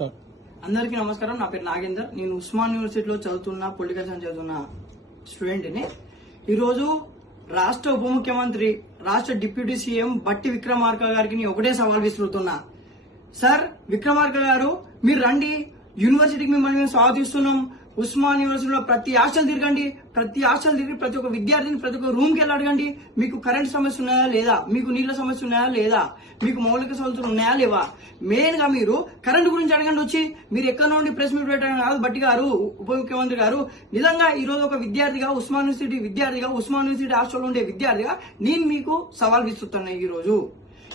start అందరికీ నమస్కారం నా పేరు నాగేందర్ నేను ఉస్మాన్ యూనివర్సిటీలో చదువుతున్న పొలిటికల్ సైన్స్ చదువుతున్న స్టూడెంట్ని ఈరోజు రాష్ట్ర ఉప ముఖ్యమంత్రి రాష్ట్ర డిప్యూటీ సీఎం బట్టి విక్రమార్క గారికి నేను ఒకటే సవాల్ విసురుతున్నా సార్ విక్రమార్క గారు మీరు రండి యూనివర్సిటీకి మిమ్మల్ని మేము స్వాగతిస్తున్నాం ఉస్మాన్ యూనివర్సిటీలో ప్రతి హాస్టల్ తిరగండి ప్రతి హాస్టల్ తిరిగి ప్రతి ఒక్క విద్యార్థిని ప్రతి ఒక్క రూమ్కి వెళ్ళి అడగండి మీకు కరెంట్ సమస్య ఉన్నాయా లేదా మీకు నీళ్ళ సమస్య ఉన్నాయా లేదా మీకు మౌలిక సమస్యలు ఉన్నాయా లేవా మెయిన్గా మీరు కరెంట్ గురించి అడగండి వచ్చి మీరు ఎక్కడ నుండి ప్రెస్ మీట్ పెట్టడం కాదు బట్టి గారు ఉప ముఖ్యమంత్రి గారు నిజంగా ఈ రోజు ఒక విద్యార్థిగా ఉస్మాన్ యూనివర్సిటీ విద్యార్థిగా ఉస్మాన్ యూనివర్సిటీ హాస్టల్లో ఉండే విద్యార్థిగా నేను మీకు సవాల్ విస్తున్నాను రోజు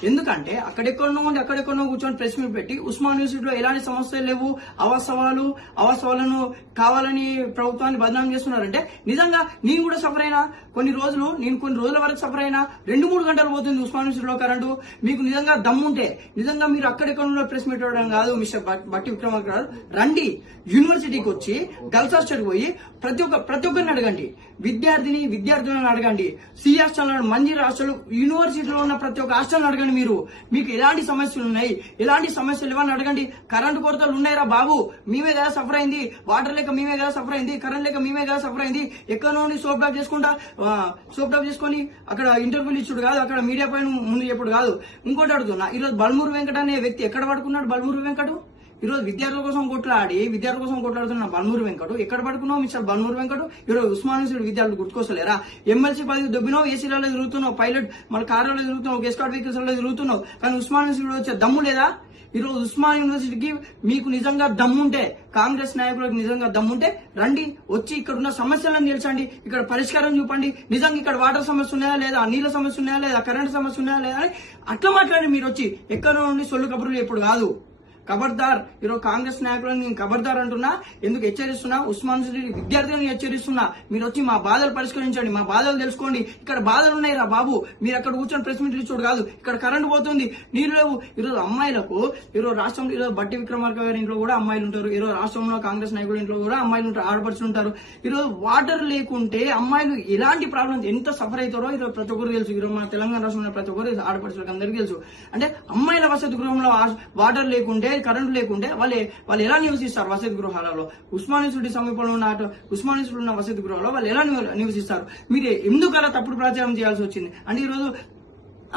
ఎందుకంటే అక్కడెక్కడో ఉండి అక్కడెక్కడో కూర్చొని ప్రెస్ మీట్ పెట్టి ఉస్మాన్ యూనివర్సిటీలో ఎలాంటి సమస్యలు లేవు అవసరాలు అవసరాలను కావాలని ప్రభుత్వాన్ని బదనాం చేస్తున్నారంటే నిజంగా నేను కూడా సఫర్ అయినా కొన్ని రోజులు నేను కొన్ని రోజుల వరకు సఫర్ అయినా రెండు మూడు గంటలు పోతుంది ఉస్మాన్ యూనివర్సిటీలో కరెంటు మీకు నిజంగా దమ్ముంటే నిజంగా మీరు అక్కడెక్కడ ప్రెస్ మీట్ అవ్వడం కాదు మిస్టర్ బట్టి విక్రమార్ గారు రండి యూనివర్సిటీకి వచ్చి గల్స్ హాస్టల్ పోయి ప్రతి ఒక్క ప్రతి ఒక్కరిని అడగండి విద్యార్థిని విద్యార్థులను అడగండి సిఆర్ హాస్టల్ మంజీర్ హాస్టల్ యూనివర్సిటీలో ఉన్న ప్రతి ఒక్క హాస్టల్ అడగండి అడగండి మీరు మీకు ఎలాంటి సమస్యలు ఉన్నాయి ఎలాంటి సమస్యలు ఇవ్వని అడగండి కరెంటు కొరతలు ఉన్నాయిరా బాబు మేమే కదా సఫర్ అయింది వాటర్ లేక మేమే కదా సఫర్ అయింది కరెంట్ లేక మేమే కదా సఫర్ అయింది ఎక్కడ నుండి సోప్ డాప్ చేసుకుంటా సోప్ డాప్ చేసుకొని అక్కడ ఇంటర్వ్యూలు ఇచ్చుడు కాదు అక్కడ మీడియా పైన ముందు చెప్పుడు కాదు ఇంకోటి అడుగుతున్నా ఈరోజు బల్మూరు వెంకట అనే వ్యక్తి ఎక్కడ పడుకున్నాడు బల్మూరు వెంకటు ఈరోజు విద్యార్థుల కోసం కొట్లాడి విద్యార్థుల కోసం కొట్లాడుతున్న బన్మూరు వెంకటు ఎక్కడ పడుకున్నావు మిస్టర్ బన్మూరు వెంకటు ఈరోజు ఉస్మానిసుడు విద్యార్థులు గుర్తుకొస్తలేరా ఎమ్మెల్సీ పదవి దొబ్బినావు ఏసీలలో తిరుగుతున్నావు పైలట్ మన కార్యాలయంలో తిరుగుతున్నావు గెస్కాట్ లో తిరుగుతున్నావు కానీ ఉస్మానిసుడు వచ్చే దమ్ము లేదా ఈరోజు ఉస్మాన్ యూనివర్సిటీకి మీకు నిజంగా దమ్ముంటే కాంగ్రెస్ నాయకులకు నిజంగా దమ్ముంటే రండి వచ్చి ఇక్కడ ఉన్న సమస్యలను తెలుసండి ఇక్కడ పరిష్కారం చూపండి నిజంగా ఇక్కడ వాటర్ సమస్య ఉన్నాయా లేదా నీళ్ళ సమస్య ఉన్నాయా లేదా కరెంట్ సమస్య ఉన్నాయా లేదా అని అట్లా మాట్లాడి మీరు వచ్చి ఎక్కడ నుండి సొల్లు కబుర్లు ఎప్పుడు కాదు ఖబర్దార్ ఈరోజు కాంగ్రెస్ నాయకులను నేను ఖబర్దార్ అంటున్నా ఎందుకు హెచ్చరిస్తున్నా ఉస్మాన్ విద్యార్థులను హెచ్చరిస్తున్నా మీరు వచ్చి మా బాధలు పరిష్కరించండి మా బాధలు తెలుసుకోండి ఇక్కడ బాధలు ఉన్నాయి రా బాబు మీరు అక్కడ కూర్చొని ప్రెస్ మీట్ ఇచ్చుడు కాదు ఇక్కడ కరెంటు పోతుంది నీళ్ళు లేవు ఈరోజు అమ్మాయిలకు ఈరోజు రాష్ట్రంలో ఈరోజు బట్టి విక్రమార్క గారి ఇంట్లో కూడా అమ్మాయిలు ఉంటారు ఈరోజు రాష్ట్రంలో కాంగ్రెస్ నాయకుల ఇంట్లో కూడా అమ్మాయిలు ఉంటారు ఆడపడుచు ఉంటారు ఈరోజు వాటర్ లేకుంటే అమ్మాయిలు ఎలాంటి ప్రాబ్లమ్స్ ఎంత సఫర్ అవుతారో ఈరోజు ప్రతి ఒక్కరు తెలుసు ఈరోజు మన తెలంగాణ రాష్ట్రంలో ప్రతి ఒక్కరు ఆడపడుచులకు అందరికీ తెలుసు అంటే అమ్మాయిల వసతి గృహంలో వాటర్ లేకుంటే దగ్గర కరెంటు లేకుంటే వాళ్ళు వాళ్ళు ఎలా నివసిస్తారు వసతి గృహాలలో ఉస్మానిసుడి సమీపంలో ఉన్న ఉస్మానిసుడు ఉన్న వసతి గృహాలలో వాళ్ళు ఎలా నివసిస్తారు మీరు ఎందుకు అలా తప్పుడు ప్రచారం చేయాల్సి వచ్చింది అంటే ఈరోజు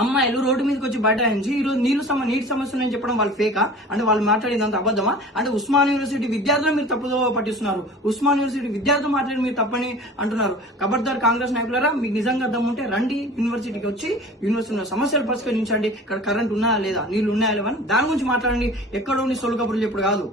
అమ్మాయిలు రోడ్డు మీదకి వచ్చి బైఠాయించి ఈ రోజు నీళ్లు సమ నీటి సమస్య నేను చెప్పడం వాళ్ళు ఫేకా అంటే వాళ్ళు మాట్లాడిందంత అబద్ధమా అంటే ఉస్మాన్ యూనివర్సిటీ విద్యార్థులు మీరు తప్పుదో పట్టిస్తున్నారు ఉస్మాన్ యూనివర్సిటీ విద్యార్థులు మాట్లాడి మీరు తప్పని అంటున్నారు కబర్దార్ కాంగ్రెస్ నాయకులరా మీకు నిజంగా ఉంటే రండి యూనివర్సిటీకి వచ్చి యూనివర్సిటీ సమస్యలు పరిష్కరించండి ఇక్కడ కరెంట్ ఉన్నాయా లేదా నీళ్లు ఉన్నాయా లేవని దాని గురించి మాట్లాడండి ఎక్కడో నీ సొలు కబుర్లు చెప్పుడు కాదు